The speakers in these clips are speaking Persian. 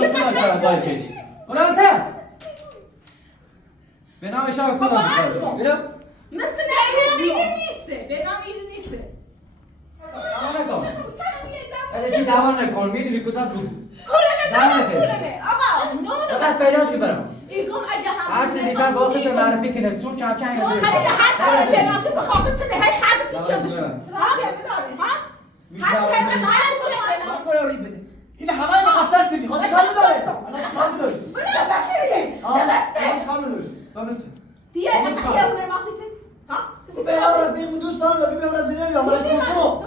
میکنم شاید دایی کردی اونم تا به نام شما کنم بیرم مثل نمیره نیسته به نام میره نیسته دعوا نکن اگه چی دعوا نکن میدونی کجاست بود کلنه آقا نه فقط پیداش که برم ایگم اگه هم هر چیزی کار باقیش معرفی کنه چون چند چند خیلی هر طرف جناب تو بخاطر تو نه خرد تو چه بشو این همه مقصر تیمی ها چکار میداره؟ الان چکار میداره؟ بله بخیره الان چکار میداره؟ ببینید دیگه اگه اونه ماسیته ها؟ به یار رفیق دوست دارم بگی بیام رزینه بیام رزینه چمو؟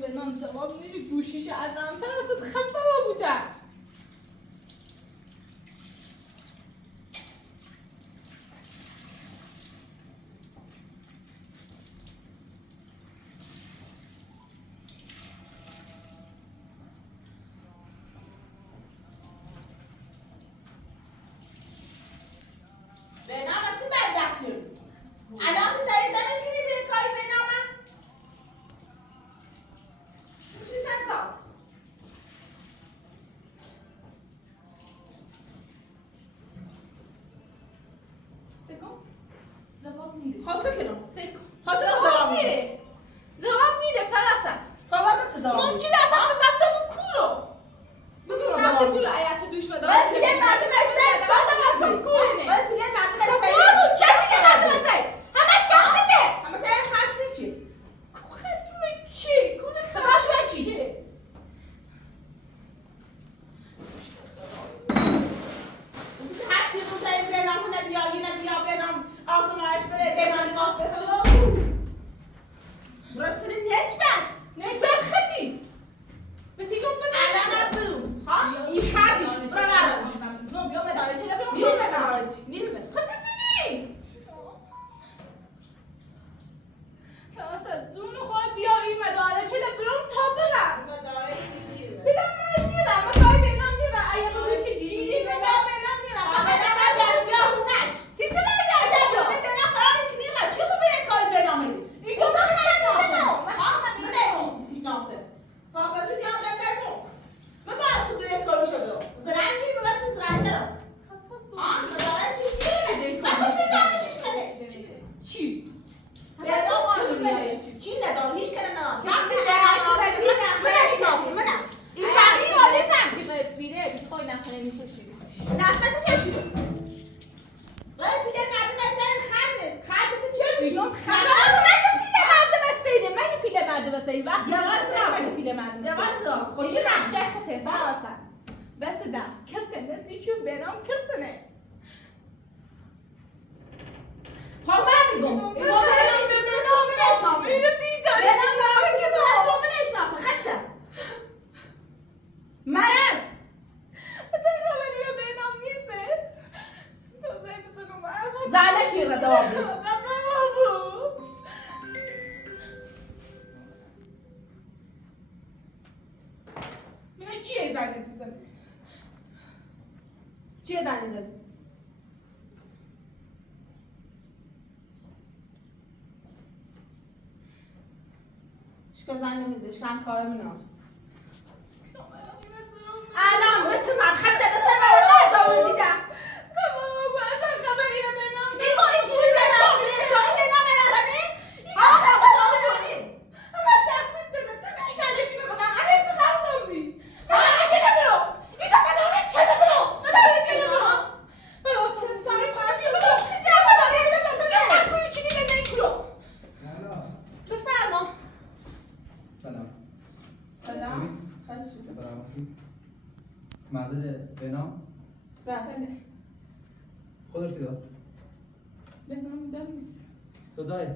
به نام جواب نیری گوشیش ازم توسط خفه بودن نمیشه. نفت چشم. ولی دیگه مردم اصلا خنده. کرده واسه این وقت یواش را. مگه پیله من یواش را. خب چی نقشه خطه فراسن بس ده کفتن نسی چون بنام کفتنه خب من میگم اینا برام به نام نشناسه اینو دیداری به نام که به نام نشناسه خطه مرز اصلا خبری به بنام نیسته تو زنگ بزنم زنه شیر دوابی میگه چیه زنگ زنی چیه زنی زنی شکل زنگ میده شکل کار منام الان به تو من خط دسته به اون داور دیدم بابا اصلا خبری به بنام ایگو اینجوری بنام میده تو این بنام نرمی آقا بنام نرمی همش تحصیل داده تو کش نلشتی به بنام علیه خواهدم بی آقا چه نبرو ایگو بنام چه نبرو نداره که نبرو بابا چه سر چه نبرو چه نبرو نکنی چی دیگه نکنو بفرما سلام سلام خوش شد سلام مزد بنام بله خودش که داد بنام اینجا نیست کجای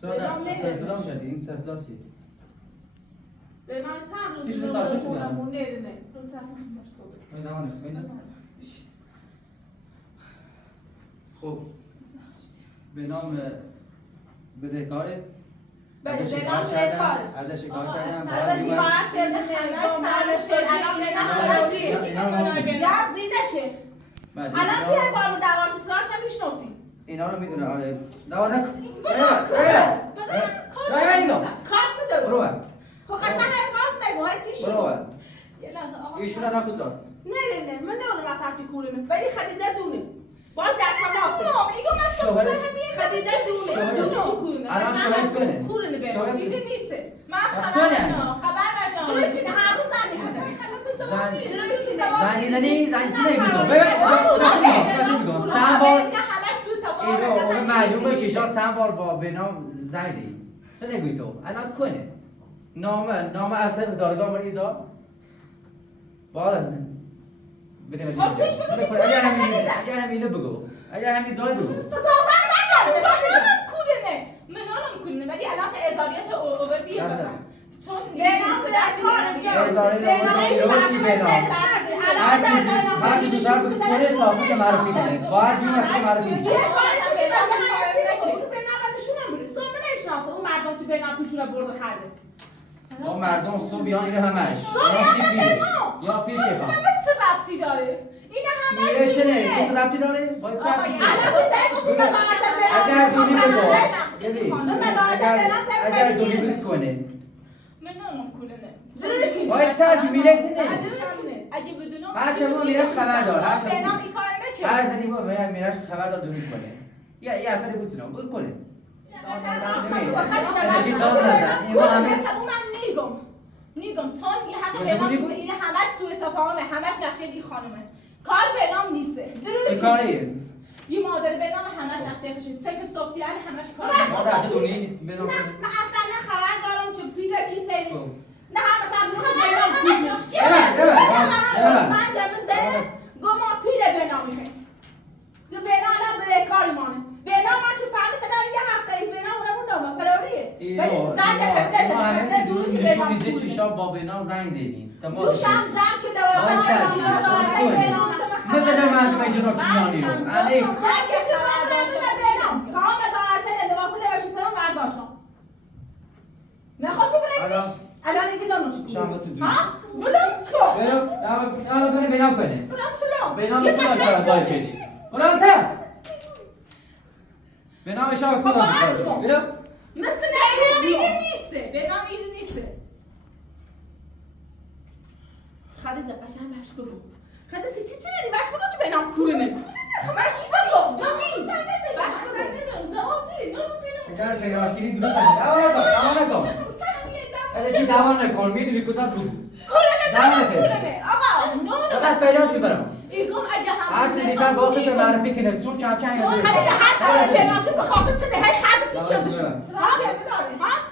بنام نمیاد. صدا شدی این صدا چیه بنام چند روز چی شده؟ جلو سرشو شده؟ خونمون نرینه رو تفاهم باش صحبت میدونم خب به نام بدهکاره بله ازش بنام شکایت کردم بدهکاره. ازش شکایت آقا، کردم از ازش بعد شکایت کرده همش سرش الان یه زینشه الان بیای با همون دوار کسلاش نمیشنفتی اینا رو میدونه آره دوا نکن کارت دارو برو بر خب خشنه های راست بگو های سی برو شد بر یه لحظه آقا ایشون الان کجاست نه من نمیدونم اصلا چی کورونه ولی خدیجه دونه باز در تماسه میگم من شوهر خدیجه دونه چی کورونه الان شوهرش کنه کورونه بگو شوهر دیگه نیسته من بس خبر کنه. نشنم خبر نشنم دونه که هر روز زن نشده زنی چی نمیدونم ببین چی میگم چند بار نه همش تو ایرو تمام اون معلومه چشات چند بار با بنام زدی چه نگوی تو الان کنه نام اصلا دارگاه مریضا باید بدیم خواستش بگو که اگر کنه همینو بگو اگر همین جای بگو کودنه منانم کودنه ولی الان ازاریت اووردیه بکنم چون هر چی دوشتر بود کنه تا خوش معرفی کنه باید بیون از معرفی اون مردم تو بنا پیشونه برده خرده ما مردم صبح بیان اینو همش یا سیب بیره یا پیش فهم چه ربطی داره این همش میره کنه کس ربطی داره باید چه اگر دونی بگو اگر دونی بگو کنه منانم کودنه باید چه حرفی میره کنه اگه بدونم هر چه بود میرش خبر دار هر چه بنام بود این کار نچه هر زنی بود میرش خبر دار دونی کنه یه حرفه بود سنم بود کنه نیگم چون یه حتی بنام نیسته این همش سوء تفاهمه همش نقشه دی خانومه کار بنام نیسته چه کاریه؟ یه مادر بنام همش نقشه خشید سه که صفتیان همش کار مادر تو دونی بنام من اصلا نه خبر دارم که پیره چی سری نه هم مثلا من جمع گما پیره بنا میخه دو بنا الان به کاری مانه بنا من که فهمی صدا یه هفته ای بنا اونمون نامه فراریه ولی زن خریده همه دونی نشون میده چشا با بنام زنگ زدین دوشم زن که دوازده مثلا مردم اجرا چیانی رو علی زن که خبر داشته بنا کام دارچه لباسه لباشی سلام برداشتم نخواستی بلیمش الان اینکه دانو چی شما تو دوی ها بلم کو برو کنه بنام کنه سلام بنام تو شما دای کردی برو تا بنام شما کدوم برو مثل این نیسته بنام این نیسته خدیجه قشنگ مش بگو خدیجه چی نری مش بگو که بنام کورنه مش بگو دومی مش بگو جواب دی نه اگر لیاشگیری دونه کنه دوا نکن ازش دوا نکن میدونی کجا بود دوا نکن آقا نه فقط پیداش میبرم ایگم اگه هم هر چیزی دیگر باقیش معرفی کنه چون کم کم خدیجه هر کاری که تو به خاطر تو نه خدت چه بشو ها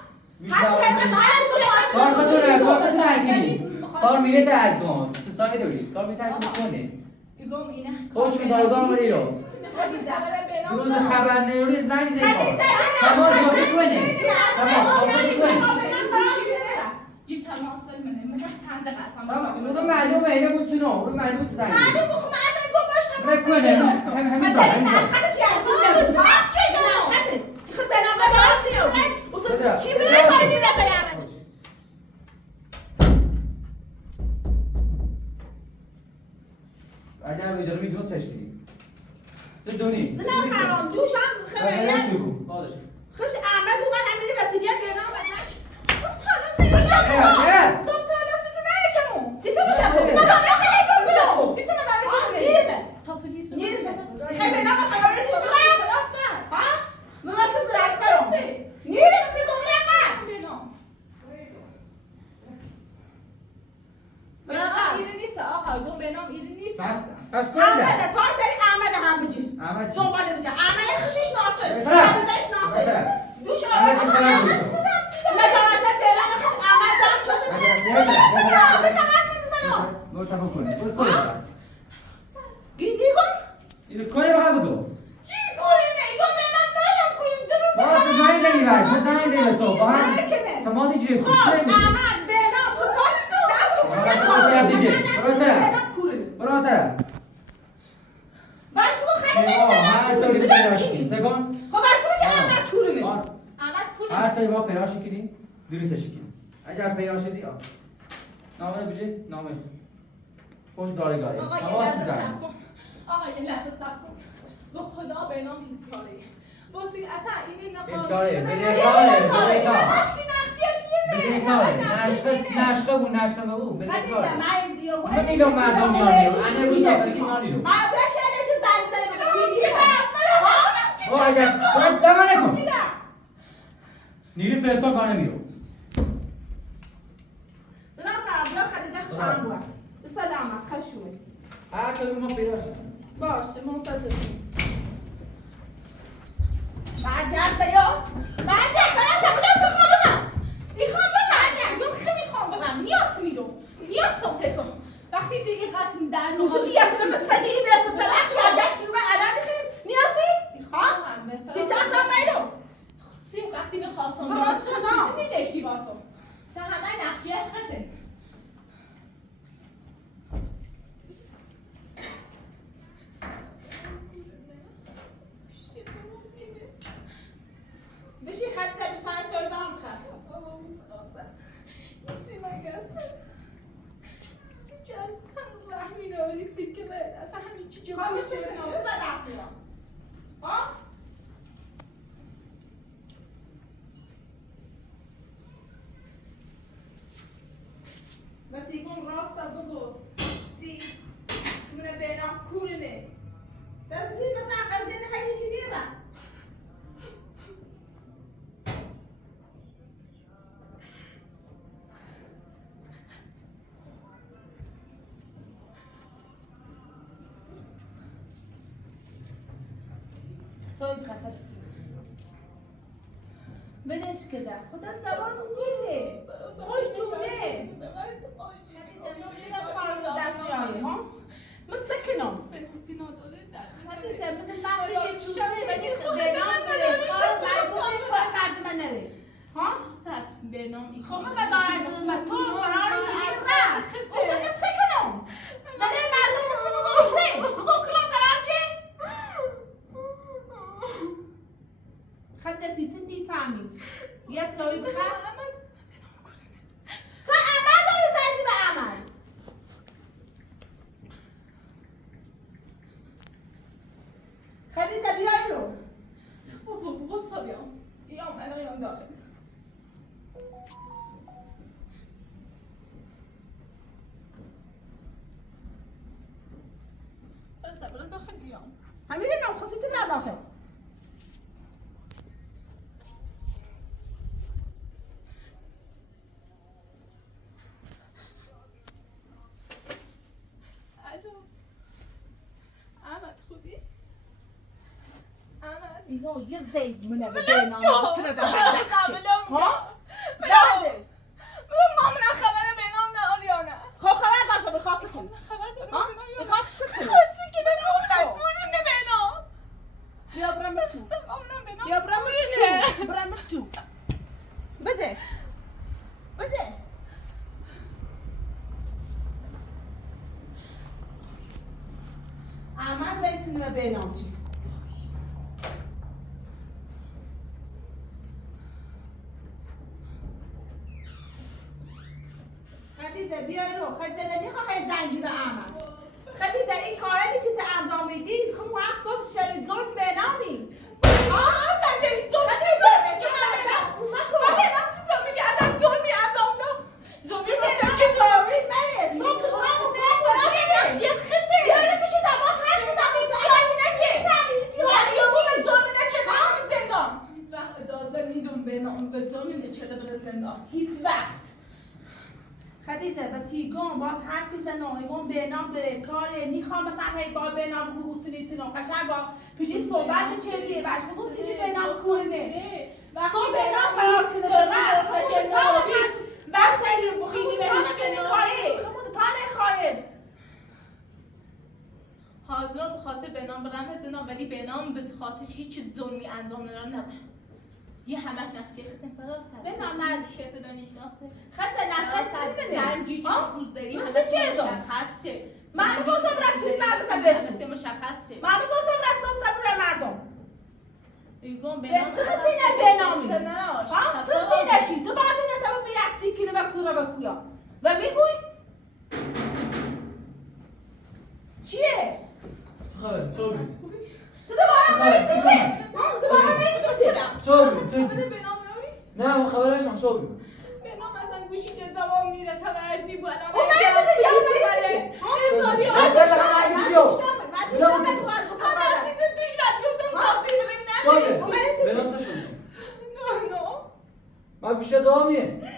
کار میره تا کن تو سایه داری کار میره تا کنه ایگم اینه خوش می دارگاه مری رو روز خبر نیوری زنگ زنگ تماس باید کنه تماس باید کنه گیر تماس منه من چند قسم اون معلومه اینه بود چنو اون معلوم زنگ معلوم بخو من اصلا گم باش تماس نکنه همین زن همین زن نشخطه چی هستی؟ نشخطه چی خود بنام ندارتیو چی میره کاری میره بیاره اگر به جرمی دوستش کنی تو دونی زنم سران دوشم خبریت باش خوش احمد اومد امیری وسیلیت بیرنا و نچ پس کنده احمد دنبال بجا احمد خشش ناسش بله. خشش ناسش دوش احمد چه سلام بود؟ مدارجت بیرنا خش احمد ظرف شده مرتبا کنه گیگون اینو کنه بقى بگو چی کنیم ایگو منم نادم کنیم درست با تو زنگ زنی بر تو زنگ زنی تو با هم نکنه. تماسی چی خوش احمد بیرنا سپاش دستو برو طرف دیگه برو طرف بیرنا کوریم برو طرف باش بگو خیلی هر طوری پیراش کنیم سکن خب باش بگو چه احمد کوریمه هر طوری ما پیراش کنیم درستش کنیم اگر پیراش دی نامه بجه نامه خوش دارگاهی آقا یه تماس لحظه بزن صبر کن آقا یه لحظه صبر کن به خدا به نام هیچ کاری بسی اصلا این هیچ کاری بده کاره مشکی نقشیه بده کاره نشقه بود نشقه به او بده کاره من بیو من نیلو مردم میانیم انه روز آسکی نانیلو من برش چه زنگ زنه او اگر باید دمه نکن نیلی فرستان کار نمیرو دنم سرابلا خدیده خوشم بود به سلامت خشومه هر طوری ما پیراش باشه منتظر برجم بیا سبیلم تو خانومم میخوام بگم میگم خیلی میخوام بگم نیاز تو وقتی دیگه قطع در موسو چی یتونه مستقی بیسته پلخ یا جشت رو من الان میخوام نیازی؟ سیتا اصلا میدو وقتی میخواستم درست شدم. چیزی نداشتی واسم تا همه نقشیه خطه بشی خط تبیتانه توی با هم خط نیستی من گستن رحمی داری سیکله اصلا همین چی جمعه خواهی چه کنم تو به دست میرم ها؟ و تیگون راستا بگو سی منه بینام کورینه دستی مثلا قضیه خیلی که دیره توی بخفت بدش که در خودت زبان میده خوش دونه دست میاری ها متسکنم حدیثه مثل بحثش چوزه ولی بنام داره کار مربوطه کار مردم نره ها؟ بنام خب من بدارم و تو قراری که نه اصلا متسکنم زنه مردم متسکنم بگو کنم قرار چه؟ خد دستیتون میفهمیم یه تایی بخد تو عمل داری زدی به عمل خدیجه بیای رو بسا بیام الان داخل بسا برو داخل بیام همین نام خصوصی من داخل احمد خوبی؟ احمد اینو یه زید منه به بینام تو ده ها؟ بله مامنا خبر بینام نه آریانه بده اما زیتون رو بینام چی خدیجه بیای رو خدیجه نمیخواه زنجیر احمد خدیجه این کاری که تو انجام میدی خب ما صبح شرید ظلم بینامی اصلا شرید ظلم خدیجه چه من بینام تو ظلمی که اصلا ظلمی انجام داد ظلمی گفتم چه تروریست منه صبح تو نقشیت خطه بیایده میشه دمات هر میزم هیچ کاری نچه ولی یه بوم ظلمی نچه برام زندان هیچ وقت اجازه نیدون بینام به ظلمی نچه بره زندان هیچ وقت خدیجه به تیگان با حرف میزنه ایگان بینام به کاره میخوام مثلا هی با بینام بگو حسینی تینو قشنگ با پیشی صحبت میچلیه باش بگو تیجی بینام کنه سو بینام قرار کنه به مرد خواهد تا مثلا بس این خیلی بهش کنه خواهی خمود تا نخواهی حاضرم به خاطر بینام برم زندان ولی بینام به خاطر هیچ ظلمی انجام ندارم یه همش نقشه خطم فرار سر بینام نه خط دانشناسه خط نشخص بده زنجی چون روز داری من همه چه دارم؟ مشخص شه من گفتم رد توی مردم بسیم مشخص شه من گفتم رسم سبور مردم ایگون به بینام تو خسینه بینامی نه تو خسینشی تو باید این حسابو میرکتی کنه و کورا و کویا و میگوی چیه؟ چه خبره؟ چه بود؟ تو دوباره میرسیده دوباره میرسیده چه بود؟ چه بود؟ بینام میاری؟ نه من خبرش هم چه بود؟ بینام اصلا گوشی که دوام میره خبرش نیبو الان او مرسیده یا مرسیده هزاری ها اصلا لقم نگی چیو؟ من عزیز توش رد گفتم تاثیر بده چه نه بود؟ بنام چه شد؟ من گوشه زوامیه نه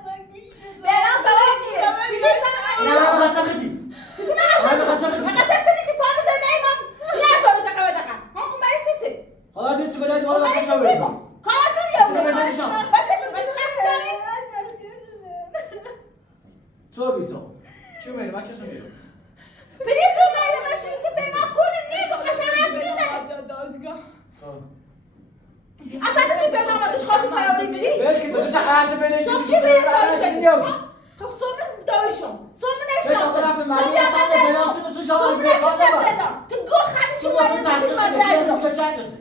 اصلا گوشی برام زبان میره نه من قصه خدی چیزی من قصه خدی من قصد کنی که پانو زنده ایمان نه دارو دقیقه و دقیقه اون مرسیده خدا دیت تو بلد بالا قصه شو بگم کارتون یا نه، بدنش هم. چه بیسا؟ چه میره؟ بچه چه میره؟ پلیس رو میره باشیم که بنا کنه نیست و قشنگ حرف میزنه دادگاه اصلا تو بنا ما دوش خواستم فراری بری بلد که تو سقرت بلد شما شو چی بری بلد دارشم خب سوم داریشم سوم نشناسم بلد طرف مردم اصلا بلد تو تو شما سوم بیکار نباش نشناسم تو گو خانی تو چون با باید تو تحصیل نمیشه خده من تو چند شده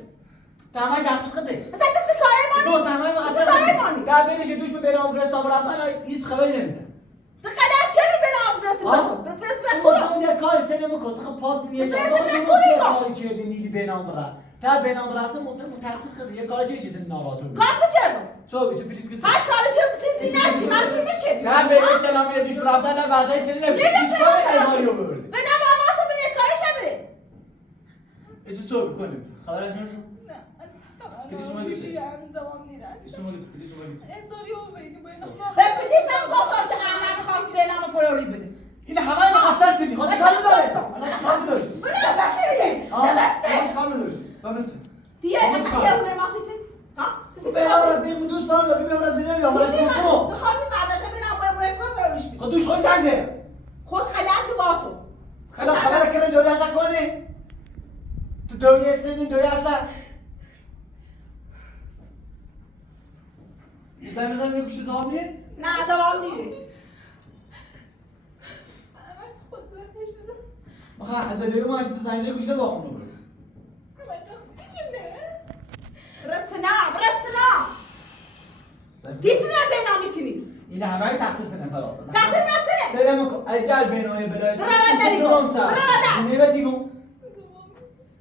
تمام تحصیل خده اصلا تو کاره نو مانی تمام قصه کاره خده مانی در بلش دوش به بلام فرستام رفتن هیچ خبری نمیده تو قدر چرا بنا فرست بکن بفرست تو بکن مدام یه کاری سه نمیکن تو پات میاد تو تو اصلا خود نکنی یه کار. کاری چه نیلی بنام برا تا بنام رفته ممکن تحصیل خده یه کاری چه چیزی ناراحت بود کارت چرا چه بیچه پلیس که هر کاری چرا بسی نشی مسئول میشه در بلش سلام میره دوش رفتن نه واسه چه نمیده هیچ کاری ازاری بردی به نماماسه به کارش بره ایشون چه میکنیم خبرش نمیشه نه اصلا پلیس خبر اومد گوشی بیشه. هم زمان میرسه ایشون مگه پلیس اومد هزاری ها بینی بینام به پلیس هم گفتم که احمد خواست به نام پروری بده این همه مقصر کنی خود چیکار می‌داری الان چیکار می‌داری بله بخیره الان چیکار می‌داری ببینید دیگه چیکار؟ یه اونه ماسیتی ها تو به من رفیق دوست دارم ولی میام از نمیام من تو چه خواستی مدرسه به نام پروری کن پروریش بده خود دوش خود زنجه خوش خلعت با تو خلا خبر کنه دوری اصلا کنی تو دوری استنی دوری اصلا زن بزن گوشی زامیه نه دوام نیست خود زنش بزن آخه از لیو ما تو زنجیره گوش نباخونو برو همش تخصیل کنه رتنا دیتی من به نام میکنی این همه تقصیر کنه فراسته تقصیر نتره سلام کو اجل بینای بلای برو بدری کن. برو بدر. نیمه دیگو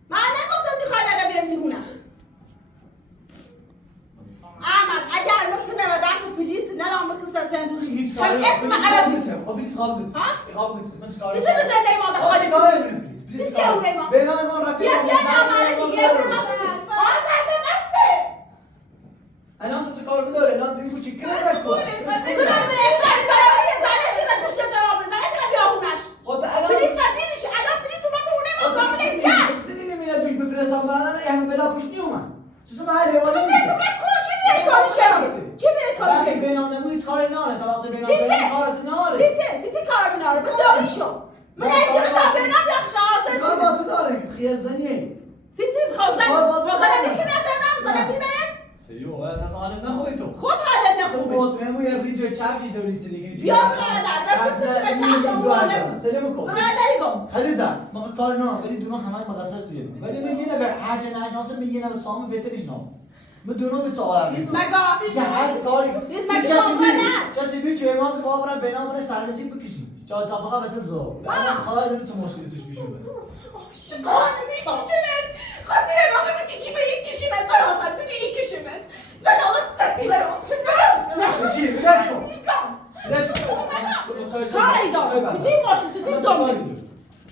من نگفتم میخوای نده بیم میهونم احمد اگر نتونه و دست پلیس نرام بکن تا زندونی هیچ کم کاری اسم عوضی پلیس خواب گذاشت ها؟ خواب گذاشت من چیکار سیتی به زنده ما خواهی دخواهی کاری می‌کنی پلیس سیتی اون ایمان بینای اون رفیق یه ما نامه یه زنجیره نامه آن زنده بسته الان تو چیکار می‌داری الان دیگه چی کنه نکن تو رو به اکراری برای یه زنش رو گوش نده ما بر زنش رو بیاهونش خود الان پلیس بدی میشه الان پلیس رو من میهونه ما کامل اینجاست دیدی نمیاد دوش بفرستم برادر همه بلا پوش نیومد چیزو محل حیوانی بفرست من کورو چی بیای کاری شدی چی بیای کاری وقتی شدی بینام نمو هیچ کاری ناره تا وقتی بینام سیته. بینام کارت ناره سیتی کار بیناره به داری شو من اگه به تا بینام یخش چیکار آزد با تو داره که خیزنیه سیتی خوزن با تو خوزن داره. میکنه از نام زنم بیبین سیو از آن نخوی تو خود حالت تو نخوبه مطمئن بود یه ریجو چپش دوری چلی بیا برادر بگو تو چه چشم سلام کو برادری گم خلیزا ما کار نه ولی دونو همه مقصر زیر ولی من یه نبه هر جا نشناسه من یه نبه سامو بهترش نه من دونو به تعالیم نیز مگا که هر کاری نیز مگا کسی بی چه ما خوابرم بنا من سرنسی بکشیم جا تا فقط به تو انا خواهد تو مشکلش پیش اومد شما میکشمت خواستی به نامه بکشی به این کشیمت برازم تو این کشیمت به نامه سکتی برام چی فلاش کن فلاش کن کاری دار سیتی ماشین سیتی دومی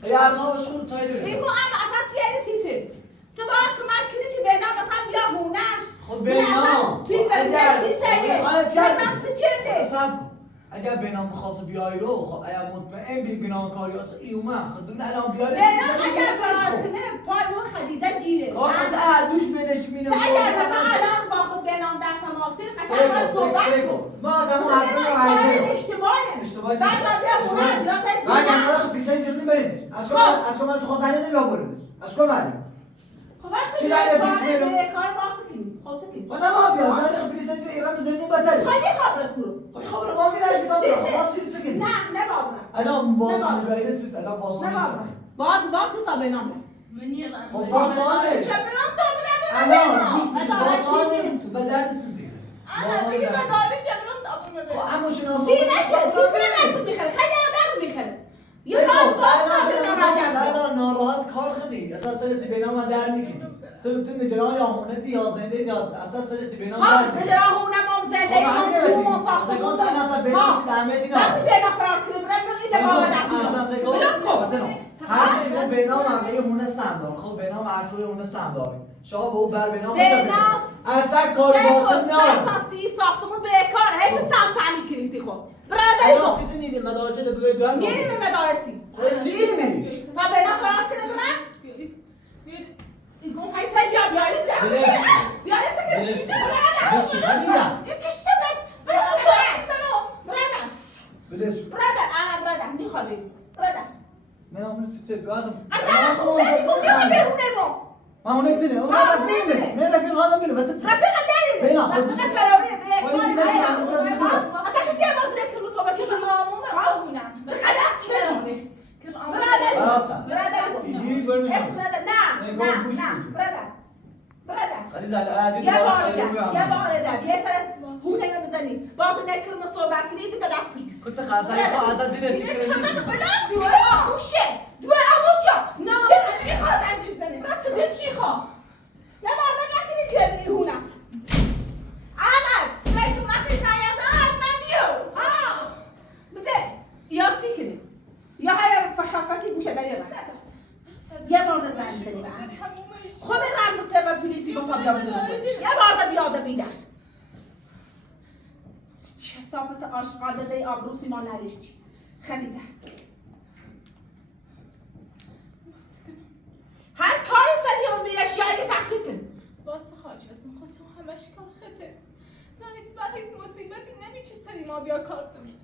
ای اعصابش خود تای داره بگو اما اصلا تیاری سیتی تو باید کمک کنی که به نام مثلا بیا هونش خب به نام بی بلدی سیه چرده سب کن اگر بینام بخواست بیایی رو خب اگر مطمئن بی گناه کاری هست ای اومد خب دون الان بیاری بینام اگر کنه پای ما خدیده جیره کار خود دوش بینش مینه اگر مثلا الان با خود بینام در تماسی قشنگ باید صحبت کن ما تمام حرفه رو عرضه اشتباهه بعد بیا هونش بیا بعد تایید جمعه خب پیسایی شدیم برینش از کن من تو خواست هنیزم یا برینش از کن معلوم خب وقتی چی داره کار پیش میرم؟ کار باید کنیم خود کنیم خب نما بیا داره خب پیسایی جو ایران بزنیم بطره خواهی خبره کرو خب خبر ما میرش بیتام برا ما سیر سکن نه بابرم الان واسه نگاهی سیست الان واسه نه بابرم باید واسه تا بینام من یه خب واسانه چه بینام تا بینام الان گوش بدید واسانه و دردت سنتیگه انا بگی واسانه مداری چمرم دابون خب ببین اما شناسا سینه نتون میخره خیلی آدم میخره یه راه باز ناراحت کار خدی اساس سرسی بینام در میکنی تو نجران یا هونتی یا زنده یا اساس سرسی بینام در ها میکنی نجرا هونم هم زنده هم تو ساخته بود اصلا بینام سی درمیتی نه وقتی بینام فرار کنه برم این لبا دستی بلوک هر چیز بینام هم یه هونه سمدار خب بینام هر توی هونه سمداری شما به او بر بینام بینام اصلا کاری باطن نه تاتی ساختمون بیکاره هی تو سمسمی کنیسی خب برادری الان با سیسی نیدیم مدارچه لبه دوام میری به مدارتی خب چی میدی؟ تا بینام فرار کنه برم گم های تایی بیا برادر انا برادر میخوام برادر من اون سیسی دوام عشان خودت میخوام بهونه ما ما هونك تاني هو رفيق من رفيق هذا منه بتتصل رفيق داري بينا رفيق فرعوني كويس بس ما عندك لازم كده اساسا سي باز لك المصابه كده مامون راهونم خلاص شنو خلاص برادر يجي يقول من اسم برادر نعم برادر خليز على عادي يا بارده يا سرت هو هنا بزني باز لك المصابه كده انت داس بيس كنت خلاص هذا دينا سكر دو اموشا نه دل شیخا زنجیر زنی برات دل شیخا نه مردم نکنی بیاری هونه احمد سرک مخی سریازه من بیو ها بده یا تیکنی یا های فخفتی گوشه داری یه بارده زنگ زنی به احمد خود رمته و پلیسی گفت بیا بجنه بودش یه بارده بیاده بیدن چه صافت آشقاده زی آبروسی ما نداشتی خدیزه هر کاری سری و میرش یا اگه تقصیر کن با تو حاج بسن خود تو همش کار خده تو هیچ وقت هیچ مصیبتی نمیچی سری ما بیا کار کنی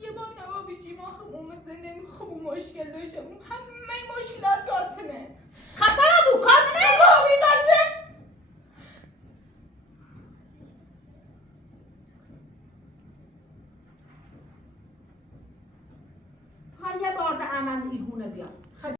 یه بار نوابی جیما همون مثل نمیخوب مشکل داشته همه مشکلات کارتونه خطر بو کار نوابی بچه حال یه بارده عمل ایهونه بیا